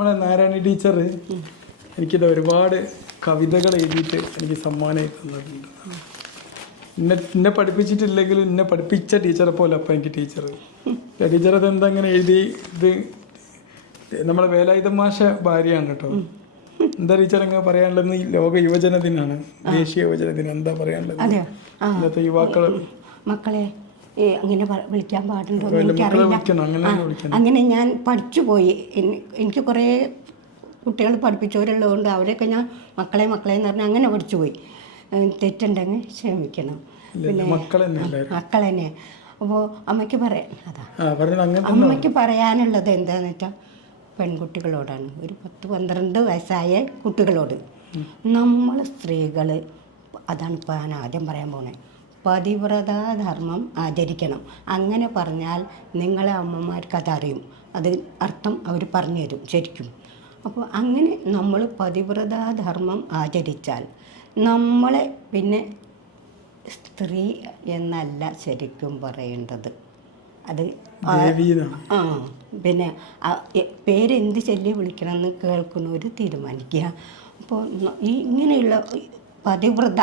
നമ്മളെ നാരായണി ടീച്ചർ എനിക്കിത് ഒരുപാട് കവിതകൾ എഴുതിയിട്ട് എനിക്ക് സമ്മാനമായി തന്നിട്ടുണ്ട്. എന്നെ എന്നെ പഠിപ്പിച്ചിട്ടില്ലെങ്കിലും എന്നെ പഠിപ്പിച്ച ടീച്ചറെ പോലെ അപ്പം എനിക്ക് ടീച്ചർ ടീച്ചർ അത് എന്താ അങ്ങനെ എഴുതി? ഇത് നമ്മുടെ വേലായുധ മാഷ ഭാര്യയാണ് കേട്ടോ. എന്താ ടീച്ചർ അങ്ങനെ പറയാനുള്ളത്? ഈ ലോക യുവജന ദിനാണ്. ദേശീയ യുവജന ദിനം. എന്താ പറയാനുള്ളത്? ഇന്നത്തെ യുവാക്കൾ മക്കളെ അങ്ങനെ വിളിക്കാൻ പാടുണ്ടോ എന്ന് എനിക്കറിയില്ല. അങ്ങനെ ഞാൻ പഠിച്ചു പോയി എനിക്ക് കുറേ കുട്ടികൾ പഠിപ്പിച്ചവരുള്ളതുകൊണ്ട് അവരെയൊക്കെ ഞാൻ മക്കളെ മക്കളെ എന്ന് പറഞ്ഞാൽ അങ്ങനെ പഠിച്ചു പോയി തെറ്റുണ്ടെങ്കിൽ ക്ഷമിക്കണം. പിന്നെ മക്കൾ തന്നെ അപ്പോൾ അമ്മയ്ക്ക് പറയാൻ അതാ. അമ്മയ്ക്ക് പറയാനുള്ളത് എന്താന്ന് വെച്ചാൽ പെൺകുട്ടികളോടാണ്. ഒരു പത്ത് പന്ത്രണ്ട് വയസ്സായ കുട്ടികളോട്. നമ്മൾ സ്ത്രീകൾ അതാണ് ഇപ്പോൾ ഞാൻ ആദ്യം പറയാൻ പോണേ. പതിവ്രത ധർമ്മം ആചരിക്കണം. അങ്ങനെ പറഞ്ഞാൽ നിങ്ങളെ അമ്മമാർക്ക് അതറിയും. അത് അർത്ഥം അവർ പറഞ്ഞു തരും ശരിക്കും. അപ്പോൾ അങ്ങനെ നമ്മൾ പതിവ്രത ധർമ്മം ആചരിച്ചാൽ നമ്മളെ പിന്നെ സ്ത്രീ എന്നല്ല ശരിക്കും പറയേണ്ടത്. അത് ആ- പിന്നെ പേരെന്ത് ചൊല്ലി വിളിക്കണമെന്ന് കേൾക്കുന്നവർ തീരുമാനിക്കുക. അപ്പോൾ ഈ ഇങ്ങനെയുള്ള പതിവ്രത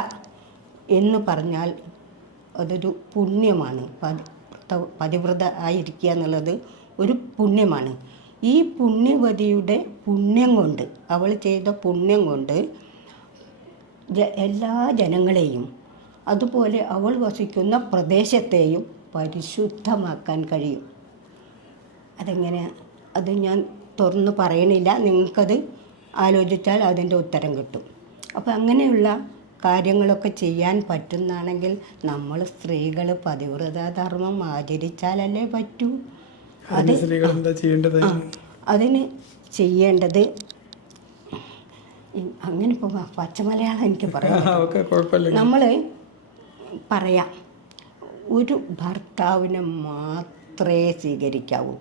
എന്ന് പറഞ്ഞാൽ അതൊരു പുണ്യമാണ്. പതി വ്രത- പതിവ്രത ആയിരിക്കുക എന്നുള്ളത് ഒരു പുണ്യമാണ്. ഈ പുണ്യവതിയുടെ പുണ്യം കൊണ്ട് അവൾ ചെയ്ത പുണ്യം കൊണ്ട് എല്ലാ ജനങ്ങളെയും അതുപോലെ അവൾ വസിക്കുന്ന പ്രദേശത്തെയും പരിശുദ്ധമാക്കാൻ കഴിയും. അതെങ്ങനെ? അത് ഞാൻ തുറന്ന് പറയണില്ല. നിങ്ങൾക്കത് ആലോചിച്ചാൽ അതിന്റെ ഉത്തരം കിട്ടും. അപ്പോൾ അങ്ങനെയുള്ള കാര്യങ്ങളൊക്കെ ചെയ്യാൻ പറ്റുന്നാണെങ്കിൽ നമ്മൾ സ്ത്രീകൾ പതിവ്രത ധർമ്മം ആചരിച്ചാലല്ലേ പറ്റൂ. അത് സ്ത്രീകൾ എന്താ ചെയ്യേണ്ടത് അതിന് ചെയ്യേണ്ടത് അങ്ങനെ ഇപ്പോൾ പച്ചമലയാളം എനിക്ക് പറയാം നമ്മൾ പറയാം. ഒരു ഭർത്താവിനെ മാത്രമേ സ്വീകരിക്കാവൂ.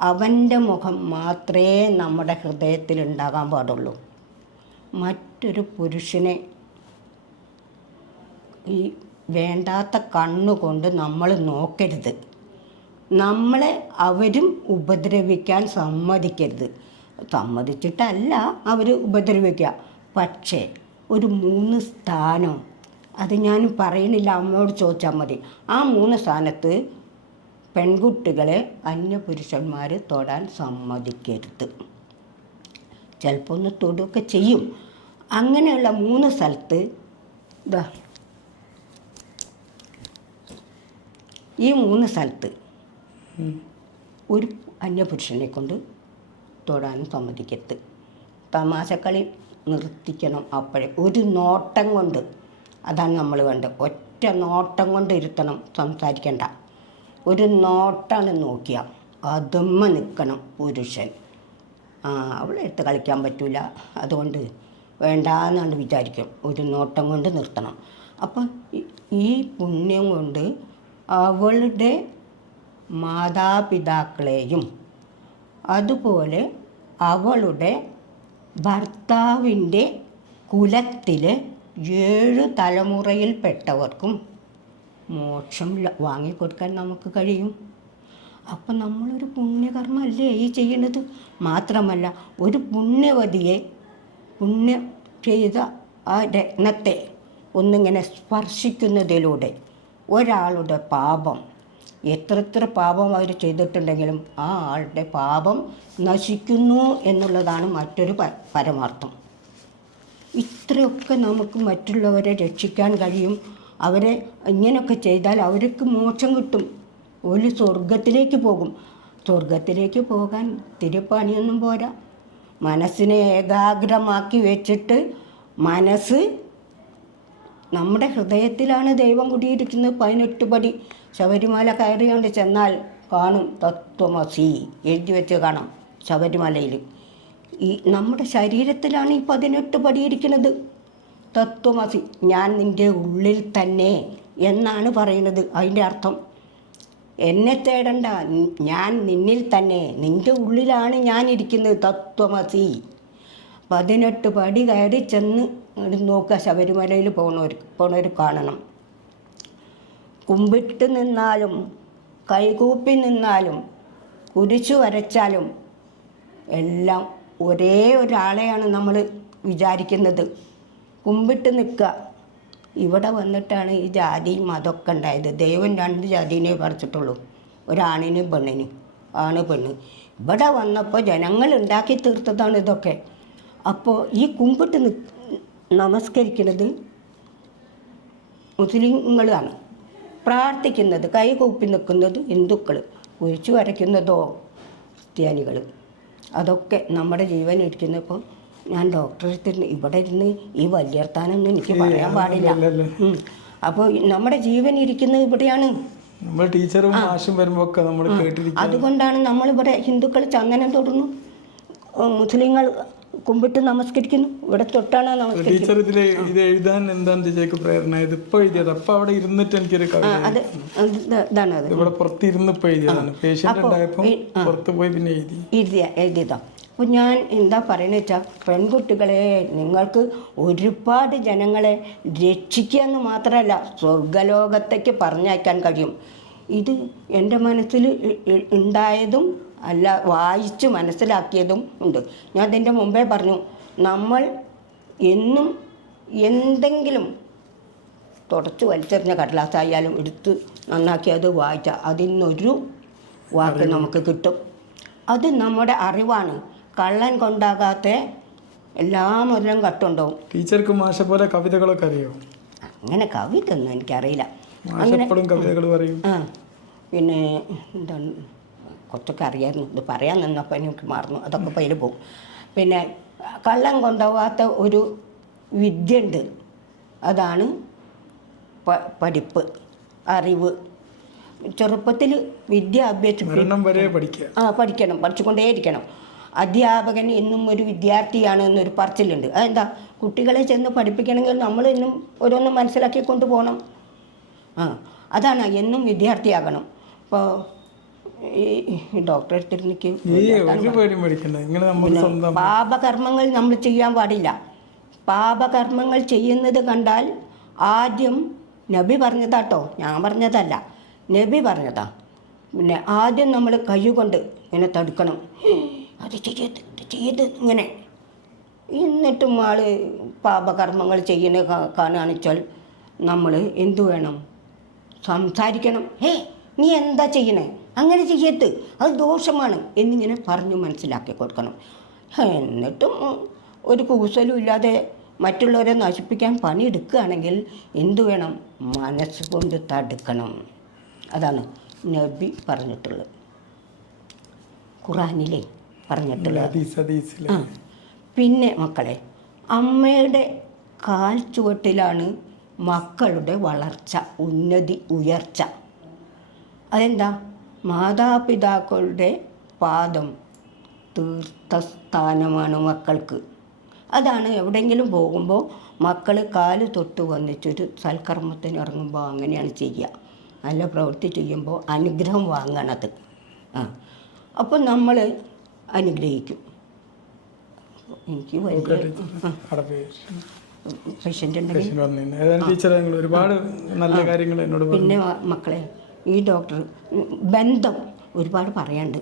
അവന്റെ മുഖം മാത്രമേ നമ്മുടെ ഹൃദയത്തിൽ ഉണ്ടാകാൻ പാടുള്ളൂ. മറ്റൊരു പുരുഷനെ ഈ വേണ്ടാത്ത കണ്ണുകൊണ്ട് നമ്മൾ നോക്കരുത്. നമ്മളെ അവരും ഉപദ്രവിക്കാൻ സമ്മതിക്കരുത്. സമ്മതിച്ചിട്ടല്ല അവർ ഉപദ്രവിക്കുക. പക്ഷേ ഒരു മൂന്ന് സ്ഥാനം. അത് ഞാൻ പറയണില്ല അമ്മയോട് ചോദിച്ചാൽ മതി. ആ മൂന്ന് സ്ഥാനത്ത് പെൺകുട്ടികളെ അന്യപുരുഷന്മാർ തൊടാൻ സമ്മതിക്കരുത്. ചിലപ്പോൾ ഒന്ന് തൊടുകയൊക്കെ ചെയ്യും. അങ്ങനെയുള്ള മൂന്ന് സ്ഥലത്ത് ഇതാ ഈ മൂന്ന് സ്ഥലത്ത് ഒരു അന്യപുരുഷനെ കൊണ്ട് തൊടാനും സമ്മതിക്കരുത്. തമാശക്കളി നിർത്തിക്കണം അപ്പോഴേ. ഒരു നോട്ടം കൊണ്ട് അതാണ് നമ്മൾ വേണ്ടത്. ഒറ്റ നോട്ടം കൊണ്ട് ഇരുത്തണം. സംസാരിക്കണ്ട. ഒരു നോട്ടാണ് നോക്കിയ അതുമ്മ നിൽക്കണം പുരുഷൻ. ആ അവളെ എടുത്ത് കളിക്കാൻ പറ്റില്ല അതുകൊണ്ട് വേണ്ടാന്നാണ് വിചാരിക്കും. ഒരു നോട്ടം കൊണ്ട് നിർത്തണം. അപ്പം ഈ പുണ്യം കൊണ്ട് അവളുടെ മാതാപിതാക്കളെയും അതുപോലെ അവളുടെ ഭർത്താവിന്റെ കുലത്തിലെ ഏഴു തലമുറയിൽപ്പെട്ടവർക്കും മോക്ഷം വാങ്ങിക്കൊടുക്കാൻ നമുക്ക് കഴിയും. അപ്പം നമ്മളൊരു പുണ്യകർമ്മല്ലേ ഈ ചെയ്യുന്നത് മാത്രമല്ല ഒരു പുണ്യവതിയെ പുണ്യം ചെയ്ത ആ രത്നത്തെ ഒന്നിങ്ങനെ സ്പർശിക്കുന്നതിലൂടെ ഒരാളുടെ പാപം. എത്ര എത്ര പാപം അവർ ചെയ്തിട്ടുണ്ടെങ്കിലും ആ ആളുടെ പാപം നശിക്കുന്നു എന്നുള്ളതാണ് മറ്റൊരു പരമാർത്ഥം. ഇത്രയൊക്കെ നമുക്ക് മറ്റുള്ളവരെ രക്ഷിക്കാൻ കഴിയും. അവരെ ഇങ്ങനെയൊക്കെ ചെയ്താൽ അവർക്ക് മോക്ഷം കിട്ടും. ഒരു സ്വർഗത്തിലേക്ക് പോകും. സ്വർഗത്തിലേക്ക് പോകാൻ തിരുപ്പണിയൊന്നും പോരാ. മനസ്സിനെ ഏകാഗ്രമാക്കി വെച്ചിട്ട് മനസ്സ് നമ്മുടെ ഹൃദയത്തിലാണ് ദൈവം കുടിയിരിക്കുന്നത്. പതിനെട്ട് പടി ശബരിമല കയറിയോണ്ട് ചെന്നാൽ കാണും തത്വമസി. എഴുതി വെച്ച് കാണാം ശബരിമലയിൽ. ഈ നമ്മുടെ ശരീരത്തിലാണ് ഈ പതിനെട്ട് പടി ഇരിക്കുന്നത്. തത്വമസി. ഞാൻ നിന്റെ ഉള്ളിൽ തന്നെ എന്നാണ് പറയുന്നത്. അതിന്റെ അർത്ഥം എന്നെ തേടണ്ട. ഞാൻ നിന്നിൽ തന്നെ. നിന്റെ ഉള്ളിലാണ് ഞാൻ ഇരിക്കുന്നത്. തത്വമസി. പതിനെട്ട് പടി കയറി ചെന്ന് നോക്കുക ശബരിമലയിൽ പോണവർ പോണവർ കാണണം. കുമ്പിട്ട് നിന്നാലും കൈകൂപ്പി നിന്നാലും കുരിശു വരച്ചാലും എല്ലാം ഒരേ ഒരാളെയാണ് നമ്മൾ വിചാരിക്കുന്നത്. കുമ്പിട്ട് നിൽക്കുക ഇവിടെ വന്നിട്ടാണ് ഈ ജാതിയും മതമൊക്കെ ഉണ്ടായത്. ദൈവം രണ്ട് ജാതിനെ പറിച്ചിട്ടുള്ളൂ. ഒരാണിനും പെണ്ണിനും ആണ് പെണ്ണ്. ഇവിടെ വന്നപ്പോൾ ജനങ്ങൾ ഉണ്ടാക്കി തീർത്തതാണ് ഇതൊക്കെ. അപ്പോൾ ഈ കുമ്പിട്ട് നമസ്കരിക്കുന്നത് മുസ്ലിങ്ങളാണ്. പ്രാർത്ഥിക്കുന്നത് കൈകൂപ്പി നിൽക്കുന്നത് ഹിന്ദുക്കൾ കുഴിച്ചു വരയ്ക്കുന്നതോ ക്രിസ്ത്യാനികൾ അതൊക്കെ നമ്മുടെ ജീവൻ ഇരിക്കുന്നപ്പോൾ ഞാൻ ഡോക്ടറെ അടുത്ത് ഇവിടെ ഇരുന്ന് ഈ വല്യർത്താനൊന്നും എനിക്ക് പറയാൻ പാടില്ല. അപ്പോൾ നമ്മുടെ ജീവൻ ഇരിക്കുന്നത് ഇവിടെയാണ്. നമ്മൾ ടീച്ചറും മാഷും നമ്മൾ കേട്ടിരിക്കും അതുകൊണ്ടാണ് നമ്മളിവിടെ ഹിന്ദുക്കൾ ചന്ദനം തൊടുന്നു. മുസ്ലിങ്ങൾ കുമ്പിട്ട് നമസ്കരിക്കുന്നു. ഇവിടെ തൊട്ടാണ് ടീച്ചർ ഇതിൽ ഇത് എഴുതാൻ പ്രേരണ? ഇത് ഇപ്പൊ എഴുതിയത്. അപ്പൊ അവിടെ ഇരുന്നിട്ട് എനിക്കൊരു അത് ഇതാണ് അത്. ഇവിടെ ഇപ്പൊ എഴുതിയതാണ്. പുറത്ത് പോയി പിന്നെ എഴുതി. എഴുതിയ എഴുതിയതാ. അപ്പോൾ ഞാൻ എന്താ പറയുന്നത് വെച്ചാൽ പെൺകുട്ടികളെ നിങ്ങൾക്ക് ഒരുപാട് ജനങ്ങളെ രക്ഷിക്കുക എന്ന് മാത്രമല്ല സ്വർഗലോകത്തേക്ക് പറഞ്ഞയക്കാൻ കഴിയും. ഇത് എന്റെ മനസ്സിൽ ഉണ്ടായതും അല്ല വായിച്ചു മനസ്സിലാക്കിയതും ഉണ്ട്. ഞാൻ അതിന്റെ മുമ്പേ പറഞ്ഞു നമ്മൾ എന്നും എന്തെങ്കിലും തുടച്ച് വലിച്ചെറിഞ്ഞ കടലാസായാലും എടുത്ത് നന്നാക്കി അത് വായിച്ചാൽ അതിനൊരു വാക്ക് നമുക്ക് കിട്ടും. അത് നമ്മുടെ അറിവാണ്. കള്ളൻ കൊണ്ടാകാത്ത എല്ലാ മുരലും കട്ടുണ്ടാവും. ടീച്ചർക്ക് മാഷ പോലെ കവിതകളൊക്കെ അറിയോ? അങ്ങനെ കവിത ഒന്നും എനിക്കറിയില്ല അങ്ങനെ കവിതകൾ പറയും. ആ പിന്നെ എന്താണ്? കുറച്ചൊക്കെ അറിയായിരുന്നു ഇത് പറയാൻ നിന്നപ്പോൾ എനിക്ക് മറന്നു. അതൊക്കെ പയ്യിൽ പോകും. പിന്നെ കള്ളം കൊണ്ടുപോകാത്ത ഒരു വിദ്യ ഉണ്ട് അതാണ് പ- പഠിപ്പ് അറിവ്. ചെറുപ്പത്തിൽ വിദ്യ പഠിക്കണം ആ പഠിക്കണം. പഠിച്ചുകൊണ്ടേയിരിക്കണം. അധ്യാപകൻ എന്നും ഒരു വിദ്യാർത്ഥിയാണ് എന്നൊരു പറച്ചിലുണ്ട്. അതെന്താ? കുട്ടികളെ ചെന്ന് പഠിപ്പിക്കണമെങ്കിൽ നമ്മൾ എന്നും ഓരോന്നും മനസ്സിലാക്കി കൊണ്ടുപോകണം ആ അതാണ് എന്നും വിദ്യാർത്ഥിയാകണം. ഇപ്പോൾ ഈ ഡോക്ടറെ ഒരു പേടിയും നമ്മൾ സ്വന്തം പാപകർമ്മങ്ങൾ നമ്മൾ ചെയ്യാൻ പാടില്ല. പാപകർമ്മങ്ങൾ ചെയ്യുന്നത് കണ്ടാൽ ആദ്യം നബി പറഞ്ഞതാട്ടോ. ഞാൻ പറഞ്ഞതല്ല. നബി പറഞ്ഞതാ. പിന്നെ ആദ്യം നമ്മൾ കൈകൊണ്ട് ഇങ്ങനെ തടുക്കണം. അത് ചെയ്യരുത് ഇത് ചെയ്ത് ഇങ്ങനെ. എന്നിട്ടും ആൾ പാപകർമ്മങ്ങൾ ചെയ്യുന്ന കാണിച്ചാൽ കാണുകയാണെന്ന് വെച്ചാൽ നമ്മൾ എന്തു വേണം? സംസാരിക്കണം. ഹേ നീ എന്താ ചെയ്യണേ? അങ്ങനെ ചെയ്യരുത് അത് ദോഷമാണ് എന്നിങ്ങനെ പറഞ്ഞു മനസ്സിലാക്കി കൊടുക്കണം. എന്നിട്ടും ഒരു കൂസലും ഇല്ലാതെ മറ്റുള്ളവരെ നശിപ്പിക്കാൻ പണിയെടുക്കുകയാണെങ്കിൽ എന്തു വേണം? മനസ്സുകൊണ്ട് തടുക്കണം. അതാണ് നബി പറഞ്ഞിട്ടുള്ളത്. ഖുറാനിലെ പറഞ്ഞിട്ടുള്ളത്. ആ. പിന്നെ മക്കളെ അമ്മയുടെ കാൽ ചുവട്ടിലാണ് മക്കളുടെ വളർച്ച ഉന്നതി ഉയർച്ച. അതെന്താ? മാതാപിതാക്കളുടെ പാദം തീർത്ഥസ്ഥാനമാണ് മക്കൾക്ക്. അതാണ് എവിടെയെങ്കിലും പോകുമ്പോൾ മക്കൾ കാൽ തൊട്ട് വന്നിച്ചൊരു സൽക്കർമ്മത്തിന് ഇറങ്ങുമ്പോൾ അങ്ങനെയാണ് ചെയ്യുക. നല്ല പ്രവൃത്തി ചെയ്യുമ്പോൾ അനുഗ്രഹം വാങ്ങണത് ആ അപ്പം നമ്മൾ അനുഗ്രഹിക്കും. എനിക്ക് പേഷ്യന്റ് ഉണ്ടെങ്കിൽ ഒരുപാട് നല്ല കാര്യങ്ങൾ എന്നോട് പിന്നെ മക്കളെ ഈ ഡോക്ടർ ബന്ധം ഒരുപാട് പറയാണ്ട്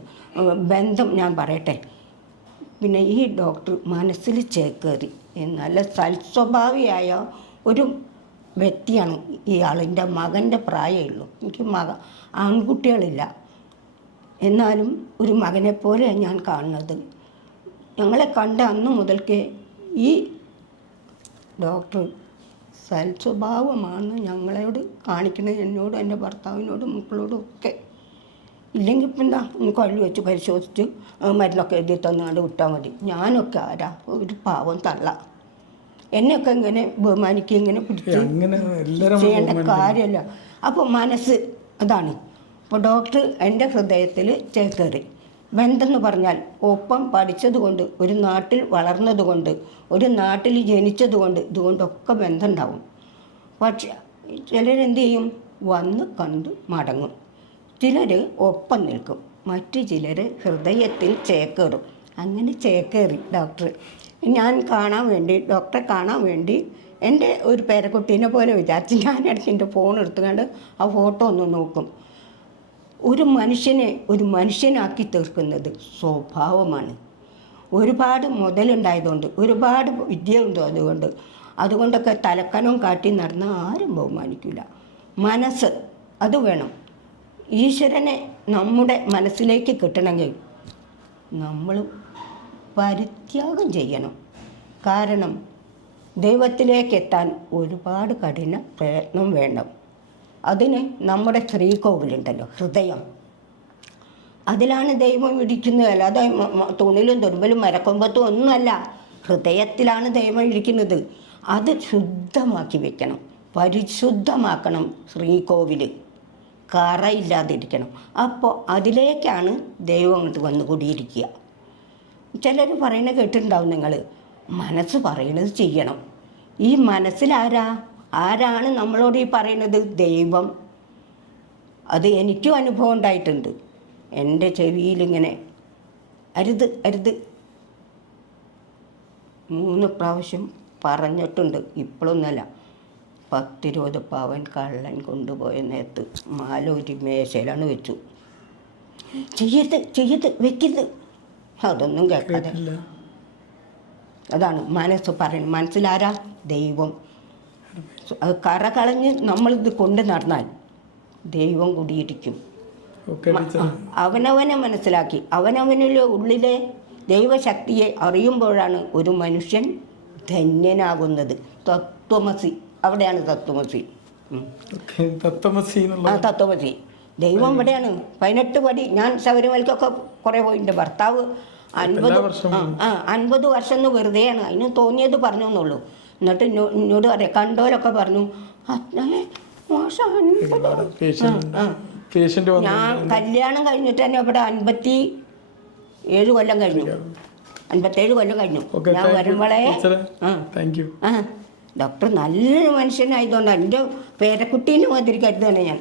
ബന്ധം ഞാൻ പറയട്ടെ. പിന്നെ ഈ ഡോക്ടർ മനസ്സിൽ ചേക്കേറി. നല്ല സൽസ്വഭാവിയായ ഒരു വ്യക്തിയാണ് ഇയാൾ. എന്റെ മകന്റെ പ്രായമുള്ളൂ എനിക്ക് മക ആൺകുട്ടികളില്ല. എന്നാലും ഒരു മകനെ പോലെ ഞാൻ കാണുന്നത്. ഞങ്ങളെ കണ്ട അന്ന് മുതൽക്കേ ഈ ഡോക്ടർ സൽസ്വഭാവമാണ് ഞങ്ങളോട് കാണിക്കുന്നത് എന്നോടും എന്റെ ഭർത്താവിനോടും മക്കളോടും ഒക്കെ. ഇല്ലെങ്കിൽ ഇപ്പം എന്താ ഒന്ന് വഴി വെച്ച് പരിശോധിച്ച് മരുന്നൊക്കെ എഴുതി തന്നുകൊണ്ട് വിട്ടാൽ മതി. ഞാനൊക്കെ ആരാ? ഒരു പാവം തള്ള. എന്നെയൊക്കെ ഇങ്ങനെ ബഹുമാനിക്കുക ഇങ്ങനെ പിടിച്ച് ചെയ്യേണ്ട കാര്യമല്ല. അപ്പോൾ മനസ്സ് അതാണ്. അപ്പോൾ ഡോക്ടർ എന്റെ ഹൃദയത്തിൽ ചേക്കേറി. ബന്ധം എന്ന് പറഞ്ഞാൽ ഒപ്പം പഠിച്ചതുകൊണ്ട് ഒരു നാട്ടിൽ വളർന്നതുകൊണ്ട് ഒരു നാട്ടിൽ ജനിച്ചതുകൊണ്ട് ഇതുകൊണ്ടൊക്കെ ബന്ധമുണ്ടാവും പക്ഷെ ചിലരെന്ത് ചെയ്യും വന്ന് കണ്ട് മടങ്ങും. ചിലർ ഒപ്പം നിൽക്കും. മറ്റു ചിലർ ഹൃദയത്തിൽ ചേക്കേറും. അങ്ങനെ ചേക്കേറി ഡോക്ടർ. ഞാൻ കാണാൻ വേണ്ടി ഡോക്ടറെ കാണാൻ വേണ്ടി എന്റെ ഒരു പേരക്കുട്ടീനെ പോലെ വിചാരിച്ച് ഞാൻ ഇടയ്ക്ക് എന്റെ ഫോൺ എടുത്തുകൊണ്ട് ആ ഫോട്ടോ ഒന്ന് നോക്കും. ഒരു മനുഷ്യനെ ഒരു മനുഷ്യനാക്കി തീർക്കുന്നത് സ്വഭാവമാണ്. ഒരുപാട് മുതലുണ്ടായതുകൊണ്ട് ഒരുപാട് വിദ്യ ഉണ്ടോ അതുകൊണ്ട്. അതുകൊണ്ടൊക്കെ തലക്കനവും കാട്ടി നടന്ന ആരും ബഹുമാനിക്കില്ല മനസ്സ് അത് വേണം. ഈശ്വരനെ നമ്മുടെ മനസ്സിലേക്ക് കിട്ടണമെങ്കിൽ നമ്മൾ പരിത്യാഗം ചെയ്യണം. കാരണം ദൈവത്തിലേക്ക് എത്താൻ ഒരുപാട് കഠിന പ്രയത്നം വേണം. അതിന് നമ്മുടെ ശ്രീകോവിലുണ്ടല്ലോ ഹൃദയം. അതിലാണ് ദൈവം ഇരിക്കുന്നത് അല്ലാതെ തുണിലും തുരുമ്പലും മരക്കൊമ്പത്തും ഒന്നുമല്ല. ഹൃദയത്തിലാണ് ദൈവം ഇരിക്കുന്നത് അത് ശുദ്ധമാക്കി വെക്കണം. പരിശുദ്ധമാക്കണം ശ്രീകോവിൽ കറയില്ലാതിരിക്കണം. അപ്പോൾ അതിലേക്കാണ് ദൈവം അങ്ങോട്ട് വന്ന് കൂടിയിരിക്കുക. ചിലർ പറയുന്നത് കേട്ടിട്ടുണ്ടാവും നിങ്ങൾ മനസ്സ് പറയണത് ചെയ്യണം. ഈ മനസ്സിലാരാ? ആരാണ് നമ്മളോട് ഈ പറയുന്നത് ദൈവം. അത് എനിക്കും അനുഭവം ഉണ്ടായിട്ടുണ്ട്. എന്റെ ചെവിയിലിങ്ങനെ അരുത് അരുത്. മൂന്ന് പ്രാവശ്യം പറഞ്ഞിട്ടുണ്ട്. ഇപ്പോഴൊന്നല്ല പത്തിരുപത് പവൻ കള്ളൻ കൊണ്ടുപോയ നേരത്ത് മാല ഒരു മേശയിലാണ് വെച്ചു. ചെയ്യരുത് ചെയ്യരുത് വെക്കരുത്. അതൊന്നും കേൾക്കാതെ. അതാണ് മനസ്സ് പറയുന്നത്. മനസ്സിലാരാ? ദൈവം. കറ കളഞ്ഞ് നമ്മളിത് കൊണ്ട് നടന്നാൽ ദൈവം കുടിയിരിക്കും. അവനവനെ മനസ്സിലാക്കി. അവനവനിലെ ഉള്ളിലെ ദൈവശക്തിയെ അറിയുമ്പോഴാണ് ഒരു മനുഷ്യൻ ധന്യനാകുന്നത്. തത്വമസി. അവിടെയാണ് തത്വമസി. തത്വമസി ആ തത്വമസി. ദൈവം ഇവിടെയാണ് പതിനെട്ട് പടി. ഞാൻ ശബരിമലക്കൊക്കെ കുറേ പോയി ഭർത്താവ് അൻപത് ആ അൻപത് വർഷം എന്ന് വെറുതെയാണ്. അതിന് തോന്നിയത് പറഞ്ഞു എന്നുള്ളൂ. എന്നിട്ട് എന്നോ- എന്നോട് പറയാം. കണ്ടോരൊക്കെ പറഞ്ഞു "അച്ഛനെ, മോശം അൻപത് പേഷ്യന്റ് ആ. പേഷ്യന്റ് വന്നു. ഞാൻ കല്യാണം കഴിഞ്ഞിട്ട് തന്നെ ഇവിടെ അൻപത്തി ഏഴ് കൊല്ലം കഴിഞ്ഞു. അൻപത്തേഴ് കൊല്ലം കഴിഞ്ഞു. ഞാൻ വരുമ്പോളേ. ആ. താങ്ക് യു ആ. ഡോക്ടർ നല്ലൊരു മനുഷ്യനായതുകൊണ്ട് എന്റെ പേരക്കുട്ടീനെ മാതിരി കരുതാണ് ഞാൻ.